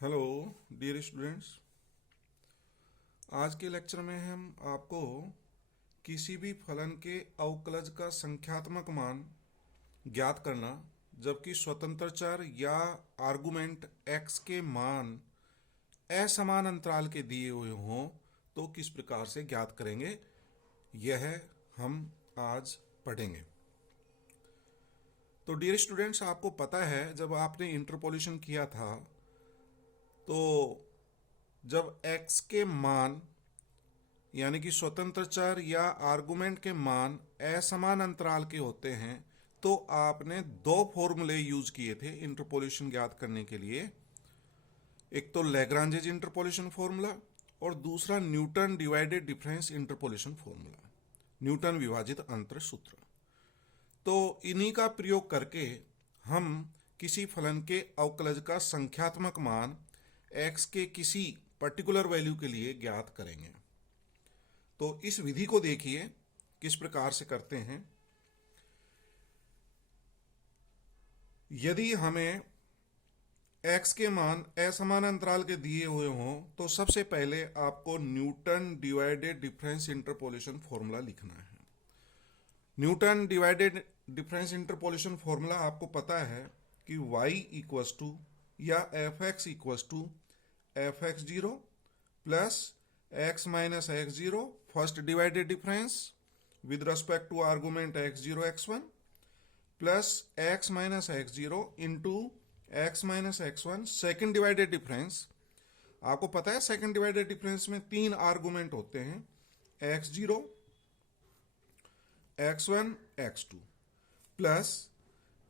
Hello dear students. आज के lecture में हम आपको किसी भी फलन के अवकलज का संख्यात्मक मान ज्ञात करना, जबकि स्वतंत्र चर या आर्गुमेंट x के मान असमान अंतराल के दिए हुए हों तो किस प्रकार से ज्ञात करेंगे, यह हम आज पढ़ेंगे। तो डियर स्टूडेंट्स, आपको पता है जब आपने इंटरपोलेशन किया था तो जब x के मान यानी कि स्वतंत्र चर या आर्गुमेंट के मान असमान अंतराल के होते हैं तो आपने दो फॉर्मूले यूज किए थे इंटरपोलेशन ज्ञात करने के लिए। एक तो लैग्रांजेज इंटरपोलेशन फॉर्मूला और दूसरा Newton divided difference interpolation formula, Newton विभाजित अंतर सूत्र। तो इन्हीं का प्रयोग करके हम किसी फलन के अवकलज का संख्यात्मक मान x के किसी पर्टिकुलर वैल्यू के लिए ज्ञात करेंगे। तो इस विधि को देखिए किस प्रकार से करते हैं। यदि हमें x के मान असमान अंतराल के दिए हुए हों तो सबसे पहले आपको Newton divided difference interpolation formula लिखना है। Newton divided difference interpolation formula आपको पता है कि y इक्वस टू या fx equals to fx0 plus x minus x0 first divided difference with respect to argument x0 x1 plus x minus x0 into x minus x1 second divided difference. आपको पता है second divided difference में तीन argument होते हैं, x0 x1 x2 plus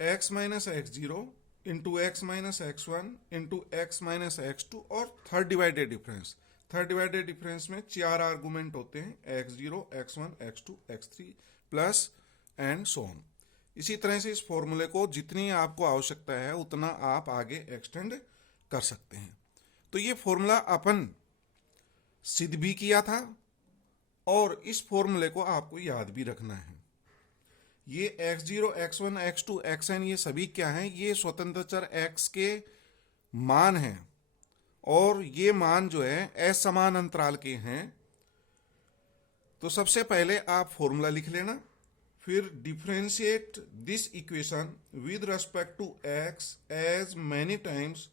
x minus x0 into x minus x1 into x minus x2 और third divided difference. Third divided difference में चार आर्गुमेंट होते हैं, x0 x1 x2 x3 plus and so on. इसी तरह से इस फॉर्मूले को जितनी आपको आवश्यकता है उतना आप आगे एक्सटेंड कर सकते हैं। तो ये फॉर्मूला अपन सिद्ध भी किया था और इस फॉर्मूले को आपको याद भी रखना है। ये x0 x1 x2 xn ये सभी क्या हैं? ये स्वतंत्र चर x के मान हैं और ये मान जो है असमान अंतराल के हैं। तो सबसे पहले आप फॉर्मूला लिख लेना, फिर differentiate this equation with respect to x as many times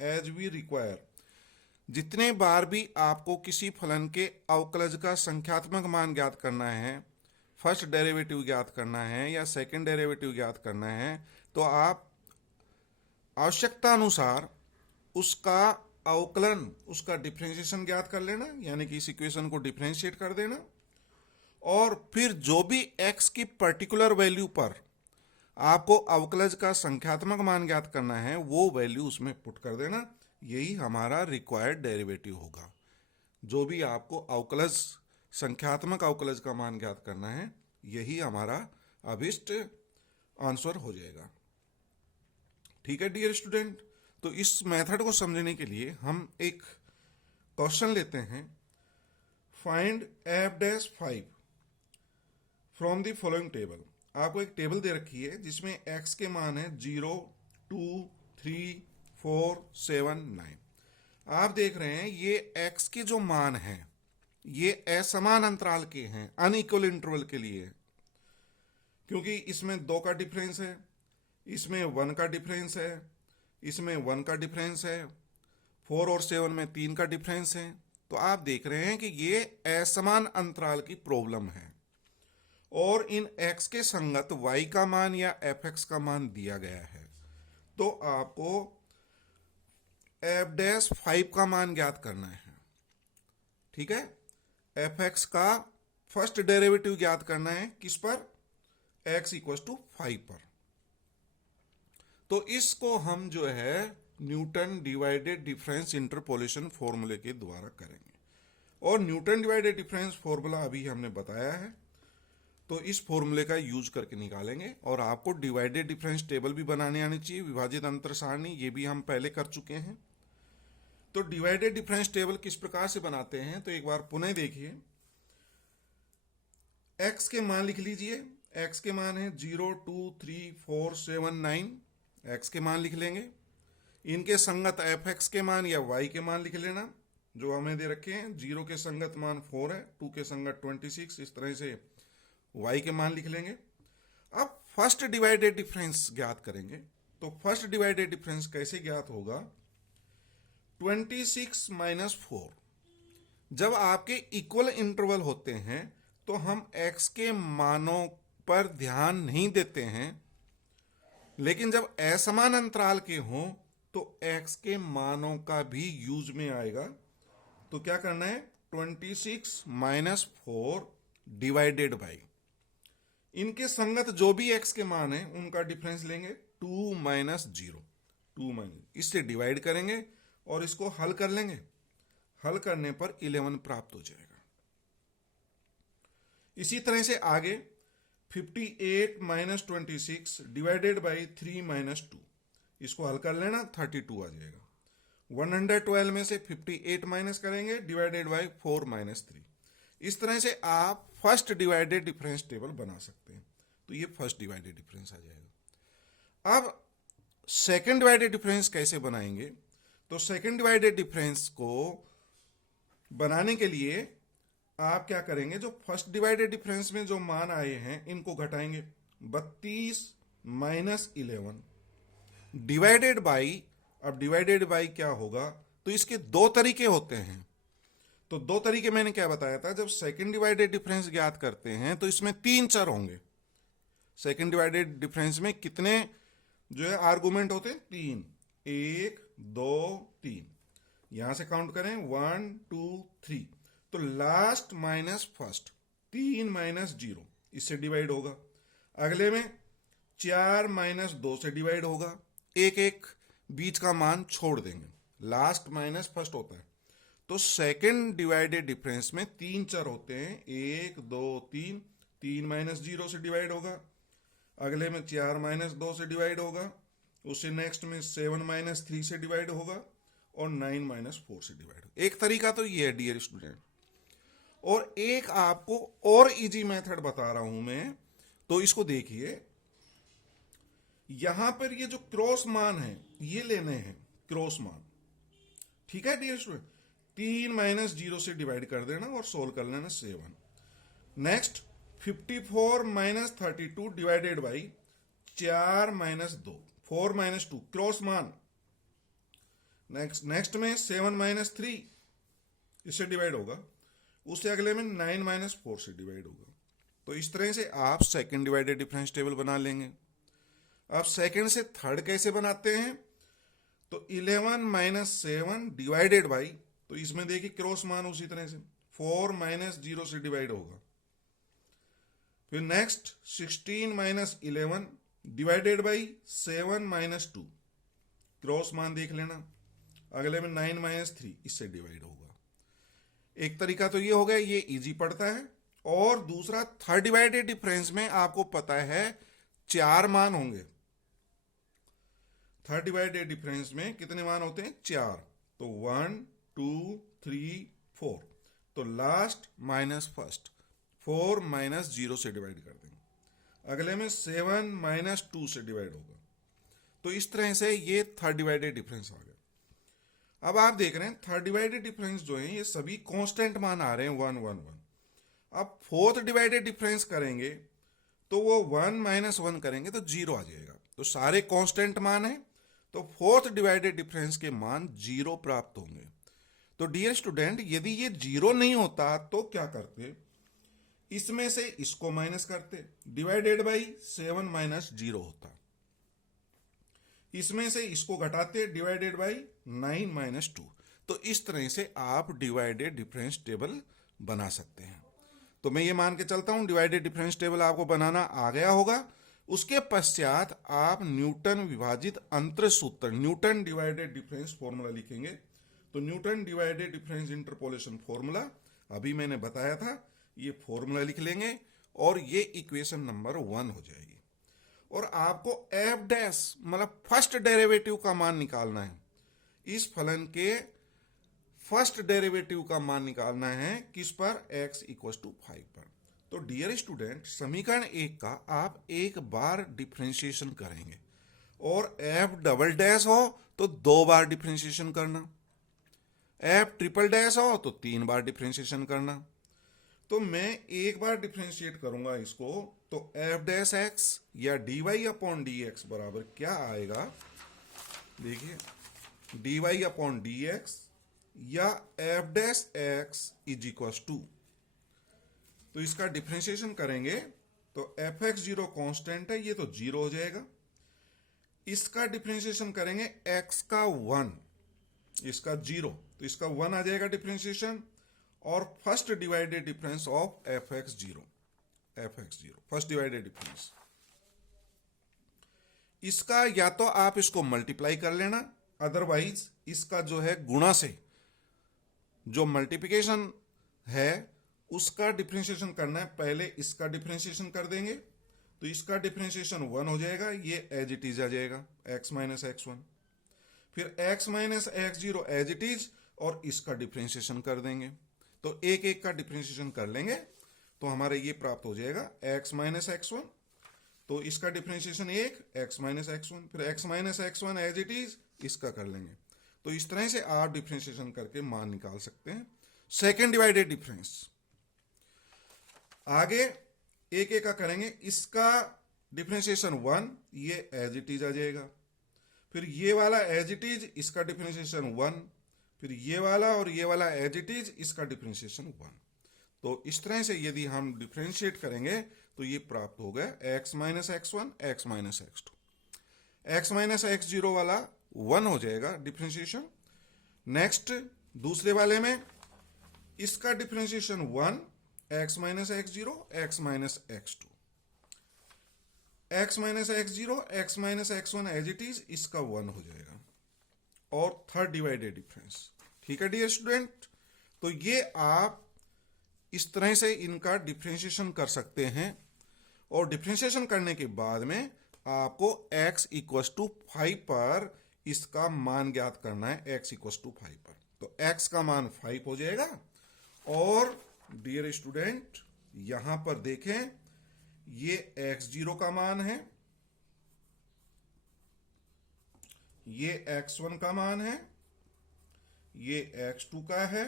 as we require. जितने बार भी आपको किसी फलन के अवकलज का संख्यात्मक मान ज्ञात करना है, फर्स्ट डेरिवेटिव ज्ञात करना है या सेकंड डेरिवेटिव ज्ञात करना है, तो आप आवश्यकता अनुसार उसका अवकलन, उसका डिफरेंशिएशन ज्ञात कर लेना, यानी कि इस इक्वेशन को डिफरेंशिएट कर देना और फिर जो भी x की पर्टिकुलर वैल्यू पर आपको अवकलज का संख्यात्मक मान ज्ञात करना है वो वैल्यू उसमें पुट कर देना। यही हमारा रिक्वायर्ड डेरिवेटिव होगा। जो भी आपको अवकलज, संख्यात्मक अवकलज का मान ज्ञात करना है, यही हमारा अभिष्ट आंसर हो जाएगा। ठीक है डियर स्टूडेंट, तो इस मेथड को समझने के लिए हम एक क्वेश्चन लेते हैं। Find f'5 from the following table. आपको एक टेबल दे रखी है जिसमें x के मान है 0 2 3 4 7 9। आप देख रहे हैं ये x के जो मान हैं ये असमान अंतराल के हैं, अनइक्वल इंटरवल के लिए, क्योंकि इसमें 2 का डिफरेंस है, इसमें 1 का डिफरेंस है, इसमें 1 का डिफरेंस है, 4 और 7 में 3 का डिफरेंस है। तो आप देख रहे हैं कि ये असमान अंतराल की प्रॉब्लम है और इन x के संगत y का मान या fx का मान दिया गया है। तो आपको f'5 का मान ज्ञात करना है। ठीक है, fx का फर्स्ट डेरिवेटिव ज्ञात करना है, किस पर? x इक्वल टू 5 पर। तो इसको हम जो है न्यूटन डिवाइडेड डिफरेंस इंटरपोलेशन फॉर्मूले के द्वारा करेंगे और न्यूटन डिवाइडेड डिफरेंस फॉर्मूला अभी हमने बताया है, तो इस फॉर्मूले का यूज करके निकालेंगे। और आपको डिवाइडेड डिफरेंस टेबल भी बनाने आनी चाहिए, विभाजित अंतर सारणी, ये भी हम पहले कर चुके हैं। तो डिवाइडेड डिफरेंस टेबल किस प्रकार से बनाते हैं तो एक बार पुनः देखिए। x के मान लिख लीजिए। x के मान है 0 2 3 4 7 9। x के मान लिख लेंगे। इनके संगत एफ एक्स के मान या वाई के मान लिख लेना जो हमें दे रखे हैं। 0 के संगत मान 4 है, 2 के संगत 26, इस तरह से वाई के मान लिख लेंगे। अब फर्स्ट डिवाइडेड डिफरेंस ज्ञात करेंगे। तो फर्स्ट डिवाइडेड डिफरेंस कैसे ज्ञात होगा? 26 माइनस 4। जब आपके इक्वल इंटरवल होते हैं तो हम x के मानों पर ध्यान नहीं देते हैं, लेकिन जब असमान अंतराल के हों तो x के मानों का भी यूज में आएगा। तो क्या करना है? 26 माइनस 4 डिवाइडेड बाई इनके संगत जो भी x के मान है उनका डिफरेंस लेंगे 2 माइनस 0, 2 माइनस, इससे डिवाइड करेंगे और इसको हल कर लेंगे। हल करने पर 11 प्राप्त हो जाएगा। इसी तरह से आगे 58 माइनस 26 डिवाइडेड बाई 3 माइनस 2, इसको हल कर लेना, 32 आ जाएगा। 112 में से 58 माइनस करेंगे डिवाइडेड बाई 4 माइनस 3। इस तरह से आप फर्स्ट डिवाइडेड डिफरेंस टेबल बना सकते हैं। तो ये फर्स्ट डिवाइडेड डिफरेंस आ जाएगा। अब सेकंड डिवाइडेड डिफरेंस कैसे बनाएंगे? तो सेकंड डिवाइडेड डिफरेंस को बनाने के लिए आप क्या करेंगे? जो फर्स्ट डिवाइडेड डिफरेंस में जो मान आए हैं इनको घटाएंगे। 32 माइनस 11 डिवाइडेड बाई, अब डिवाइडेड बाई क्या होगा? तो इसके दो तरीके होते हैं। तो दो तरीके मैंने क्या बताया था? जब सेकंड डिवाइडेड डिफरेंस ज्ञात करते हैं तो इसमें 3 चर होंगे। सेकंड डिवाइडेड डिफरेंस में कितने जो है आर्गुमेंट होते हैं? 3, 1 2 3। यहां से काउंट करें 1 2 3। तो लास्ट माइनस फर्स्ट 3 माइनस 0, इससे डिवाइड होगा। अगले में 4 माइनस 2 से डिवाइड होगा। एक एक बीच का मान छोड़ देंगे, लास्ट माइनस फर्स्ट होता है। तो सेकंड डिवाइडेड डिफरेंस में 3 चर होते हैं, 1 2 3। 3 माइनस 0 से डिवाइड होगा। अगले में 4 माइनस 2 से डिवाइड होगा। उससे नेक्स्ट में 7 माइनस 3 से डिवाइड होगा और 9 माइनस 4 से डिवाइड होगा। एक तरीका तो ये है डियर स्टूडेंट, और एक आपको और इजी मेथड बता रहा हूं मैं। तो इसको देखिए, यहां पर ये जो क्रॉस मान है ये लेने हैं, क्रॉस मान। ठीक है डियर स्टूडेंट? 3 माइनस 0 से डिवाइड कर देना और सोल्व कर लेना 7। Next 54 minus 32 divided by 4 minus 2, 4 minus 2 cross मान। नेक्स्ट में 7 माइनस 3, इससे डिवाइड होगा। उससे अगले में 9 माइनस 4 से डिवाइड होगा। तो इस तरह से आप सेकंड डिवाइडेड डिफरेंस टेबल बना लेंगे। अब सेकंड से थर्ड कैसे बनाते हैं? तो 11 माइनस 7 डिवाइडेड बाई, तो इसमें देखिए क्रॉस मान उसी तरह से 4 माइनस 0 से डिवाइड होगा। फिर next 16 minus 11 divided by 7 minus 2, cross मान देख लेना। अगले में 9 माइनस 3, इससे डिवाइड होगा। एक तरीका तो ये हो गया, ये इजी पड़ता है। और दूसरा थर्ड डिवाइडेड डिफरेंस में आपको पता है 4 मान होंगे। थर्ड डिवाइडेड डिफरेंस में कितने मान होते हैं? 4। तो 1 2 3 4। तो लास्ट माइनस फर्स्ट 4 माइनस 0 से डिवाइड कर देंगे। अगले में 7 माइनस 2 से डिवाइड होगा। तो इस तरह से ये थर्ड डिवाइडेड डिफरेंस आ गया। अब आप देख रहे हैं थर्ड डिवाइडेड डिफरेंस जो है ये सभी कांस्टेंट मान आ रहे हैं 1 1 1। अब फोर्थ डिवाइडेड डिफरेंस करेंगे तो वो 1 माइनस 1 करेंगे तो 0 आ जाएगा। तो सारे कांस्टेंट मान है, तो फोर्थ डिवाइडेड डिफरेंस के मान 0 प्राप्त होंगे। तो डियर स्टूडेंट, यदि ये 0 नहीं होता तो क्या करते? इसमें से इसको माइनस करते, डिवाइडेड बाई 7 माइनस 0 होता। इसमें से इसको घटाते, डिवाइडेड बाई 9 माइनस 2। तो इस तरह से आप डिवाइडेड डिफरेंस टेबल बना सकते हैं। तो मैं ये मान के चलता हूं डिवाइडेड डिफरेंस टेबल आपको बनाना आ गया होगा। उसके पश्चात आप न्यूटन विभाजित अंतर सूत्र, न्यूटन डिवाइडेड डिफरेंस फॉर्मूला लिखेंगे। तो Newton divided difference interpolation formula अभी मैंने बताया था, ये फॉर्मूला लिख लेंगे और ये इक्वेशन नंबर 1 हो जाएगी। और आपको एफ डैश मतलब फर्स्ट डेरिवेटिव का मान निकालना है। इस फलन के फर्स्ट डेरिवेटिव का मान निकालना है किस पर? x इक्वल टू 5 पर। तो डियर स्टूडेंट, समीकरण 1 का आप एक बार डिफरेंशिएशन करेंगे और एफ डबल डैश हो तो 2 बार डिफ्रेंशिएशन करना, एफ ट्रिपल डैश हो तो 3 बार डिफ्रेंशिएशन करना। तो मैं एक बार डिफ्रेंशिएट करूंगा इसको, तो एफ डैश एक्स या d y upon d x बराबर क्या आएगा, देखिए d y upon d x या f dash x is equal to, तो इसका डिफ्रेंशिएशन करेंगे तो एफ एक्स जीरो कॉन्स्टेंट है, ये तो जीरो हो जाएगा। इसका डिफ्रेंशिएशन करेंगे एक्स का 1, इसका 0, तो इसका 1 आ जाएगा डिफ्रेंशिएशन। और first divided difference of F x zero, first divided difference, इसका या तो आप इसको मल्टीप्लाई कर लेना, अदरवाइज इसका जो है गुणा से जो मल्टीप्लिकेशन है उसका डिफरेंशिएशन करना है। पहले इसका डिफरेंशिएशन कर देंगे तो इसका डिफरेंशिएशन 1 हो जाएगा, ये एज इट इज आ जाएगा x माइनस एक्स वन। फिर x minus X zero as it is, और इसका डिफरेंशिएशन कर देंगे, तो एक एक का डिफरेंशिएशन कर लेंगे तो हमारे ये प्राप्त हो जाएगा x माइनस एक्स वन, तो इसका differentiation 1 x minus X one, फिर x minus X one as it is, इसका कर लेंगे। तो इस तरह से आप डिफरेंशिएशन करके मान निकाल सकते हैं सेकेंड डिवाइडेड डिफरेंस। आगे एक एक का करेंगे, इसका डिफरेंशिएशन 1, ये एज इट इज आ जाएगा, फिर ये वाला एज इट इज, इसका डिफरेंशिएशन 1, फिर ये वाला और ये वाला एज इट इज, इसका डिफरेंशिएशन 1। तो इस तरह से यदि हम डिफरेंशिएट करेंगे तो ये प्राप्त हो गया x minus X one, X minus X two, X minus X zero वाला 1 हो जाएगा डिफरेंशिएशन। नेक्स्ट दूसरे वाले में इसका differentiation 1, x minus X zero, X minus X two, X minus X zero, X minus X one as it is, इसका 1 हो जाएगा। और थर्ड डिवाइडेड डिफरेंस, ठीक है डियर स्टूडेंट। तो ये आप इस तरह से इनका डिफरेंशिएशन कर सकते हैं, और डिफरेंशिएशन करने के बाद में आपको x इक्व टू 5 पर इसका मान ज्ञात करना है, x इक्व टू 5 पर। तो x का मान 5 हो जाएगा। और डियर स्टूडेंट यहां पर देखें, ये x0 का मान है, ये x1 का मान है, ये x2 का है,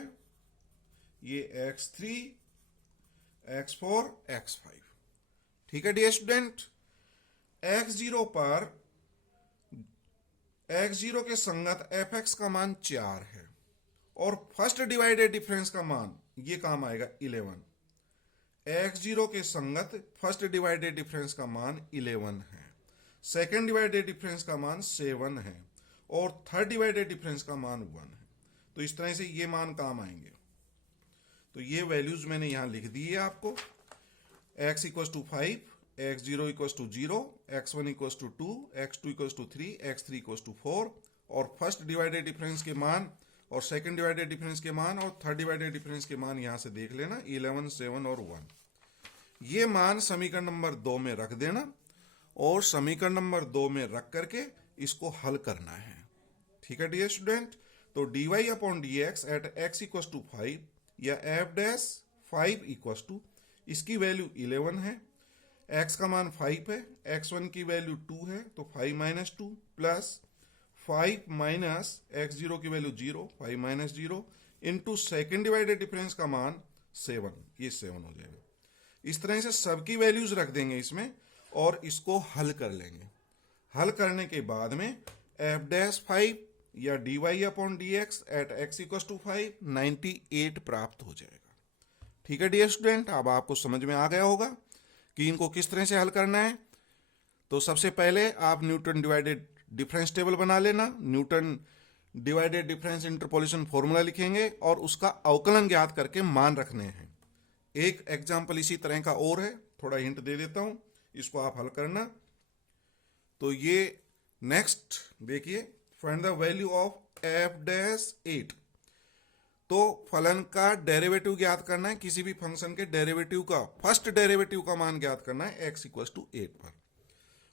ये x3, x4, x5, ठीक है डियर स्टूडेंट। x0 पर x0 के संगत fx का मान 4 है, और फर्स्ट डिवाइडेड डिफरेंस का मान ये काम आएगा 11। x0 के संगत फर्स्ट डिवाइडेड डिफरेंस का मान 11 है, सेकेंड डिवाइडेड डिफरेंस का मान 7 है, और थर्ड डिवाइडेड डिफरेंस का मान 1 है। तो इस तरह से ये मान काम आएंगे। तो ये वैल्यूज मैंने यहां लिख दी है आपको, x equal to 5, x0 equal to 0, x1 equal to 2, x2 equal to 3, x3 equal to 4, और फर्स्ट डिवाइडेड डिफरेंस के मान और सेकंड डिवाइडेड डिफरेंस के मान और थर्ड डिवाइडेड डिफरेंस के मान यहां से देख लेना, 11, 7 और 1। ये मान समीकरण नंबर 2 में रख देना, और समीकरण नंबर 2 में रख करके इसको हल करना है, ठीक है डियर स्टूडेंट। तो dy upon d x at x equal to 5 या f डैश 5 इक्वल टू, इसकी वैल्यू 11 है, x का मान 5 है, x1 की वैल्यू 2 है, तो 5 माइनस 2 प्लस 5 माइनस x0 की value 0, 5 minus 0 into second divided difference का मान 7, ये 7 हो जाएगा। इस तरह से सबकी वैल्यूज रख देंगे इसमें, और इसको हल कर लेंगे। हल करने के बाद में f डैश 5 या dy upon d x at x equal to 5, 98 प्राप्त हो जाएगा, ठीक है डियर स्टूडेंट। अब आपको समझ में आ गया होगा कि इनको किस तरह से हल करना है। तो सबसे पहले आप न्यूटन डिवाइडेड डिफरेंस टेबल बना लेना, Newton divided difference interpolation formula लिखेंगे, और उसका अवकलन ज्ञात करके मान रखने हैं। एक एग्जाम्पल इसी तरह का और है, थोड़ा हिंट दे देता हूं, इसको आप हल करना। तो ये नेक्स्ट देखिए, find the value of f dash 8। तो फलन का डेरिवेटिव ज्ञात करना है, किसी भी फंक्शन के डेरिवेटिव का फर्स्ट डेरिवेटिव का मान ज्ञात करना है x इक्वल टू 8 पर,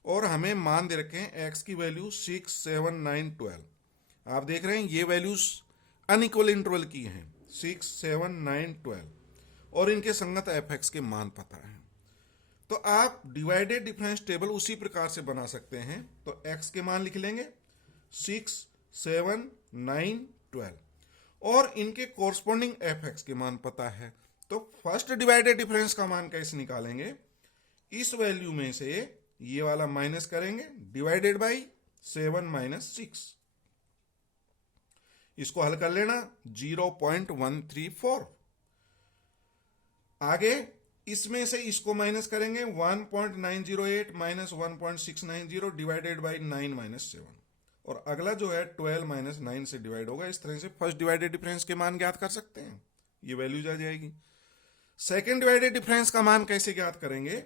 और हमें मान दे रखे हैं x की वैल्यू 6, 7, 9, 12। आप देख रहे हैं ये वैल्यूज अनइक्वल इंटरवल की हैं, 6, 7, 9, 12, और इनके संगत fx के मान पता है। तो आप डिवाइडेड डिफरेंस टेबल उसी प्रकार से बना सकते हैं। तो x के मान लिख लेंगे 6, 7, 9, 12 और इनके कोरस्पॉन्डिंग fx के मान पता है। तो फर्स्ट डिवाइडेड डिफरेंस का मान कैसे निकालेंगे? इस वैल्यू में से ये वाला माइनस करेंगे, डिवाइडेड बाई 7 माइनस 6। इसको हल कर लेना 0.134। आगे इसमें से इसको माइनस करेंगे 1.908 माइनस 1.690 डिवाइडेड बाई 9 माइनस 7 और अगला जो है 12 माइनस 9 से डिवाइड होगा। इस तरह से फर्स्ट डिवाइडेड डिफरेंस के मान ज्ञात कर सकते हैं, ये वैल्यूज आ जाएगी। सेकेंड डिवाइडेड डिफरेंस का मान कैसे ज्ञात करेंगे?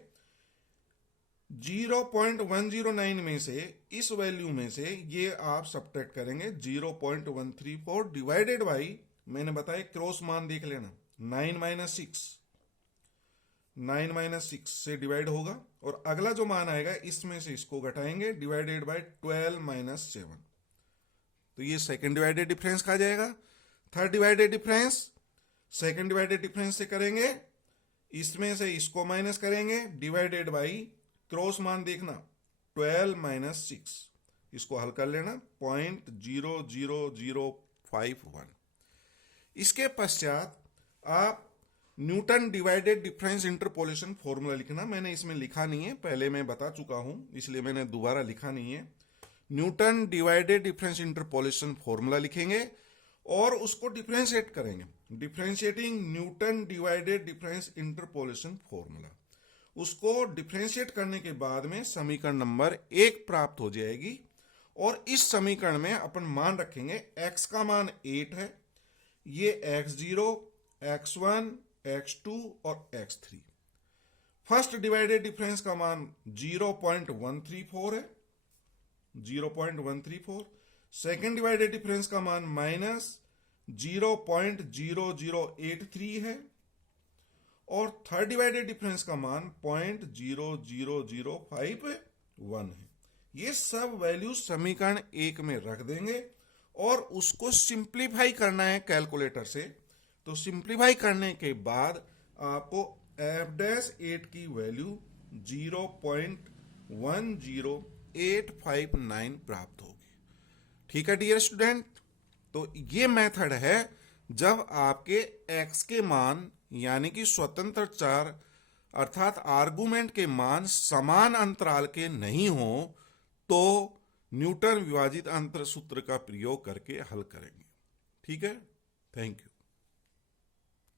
0.109 में से इस वैल्यू में से ये आप सब्ट्रैक्ट करेंगे 0.134 डिवाइडेड बाई, मैंने बताया क्रॉस मान देख लेना, 9 माइनस 6, 9 माइनस 6 से डिवाइड होगा और अगला जो मान आएगा इसमें से इसको घटाएंगे, डिवाइडेड बाई 12 माइनस 7। तो ये सेकेंड डिवाइडेड डिफरेंस का जाएगा। Third divided difference second divided difference से करेंगे, इसमें से इसको माइनस करेंगे, डिवाइडेड बाई क्रॉस मान देखना 12 माइनस 6, इसको हल कर लेना 0.00051। इसके पश्चात आप Newton divided difference interpolation formula लिखना। मैंने इसमें लिखा नहीं है, पहले मैं बता चुका हूं, इसलिए मैंने दोबारा लिखा नहीं है। Newton divided difference interpolation formula लिखेंगे और उसको डिफरेंशिएट करेंगे। Differentiating Newton divided difference interpolation formula, उसको डिफरेंशिएट करने के बाद में समीकरण नंबर 1 प्राप्त हो जाएगी और इस समीकरण में अपन मान रखेंगे x का मान 8 है, ये x0, x1, x2 और x3। फर्स्ट डिवाइडेड डिफरेंस का मान 0.134 है, 0.134। सेकेंड डिवाइडेड डिफरेंस का मान माइनस 0.0083 है और थर्ड डिवाइडेड डिफरेंस का मान 0.00051 है। ये सब वैल्यू समीकरण 1 में रख देंगे और उसको सिंप्लीफाई करना है कैलकुलेटर से। तो सिंप्लीफाई करने के बाद आपको f'8 की वैल्यू 0.10859 प्राप्त होगी। ठीक है डियर स्टूडेंट, तो ये मेथड है जब आपके x के मान यानी कि स्वतंत्र चर अर्थात आर्गुमेंट के मान समान अंतराल के नहीं हो तो न्यूटन विभाजित अंतर सूत्र का प्रयोग करके हल करेंगे। ठीक है, थैंक यू।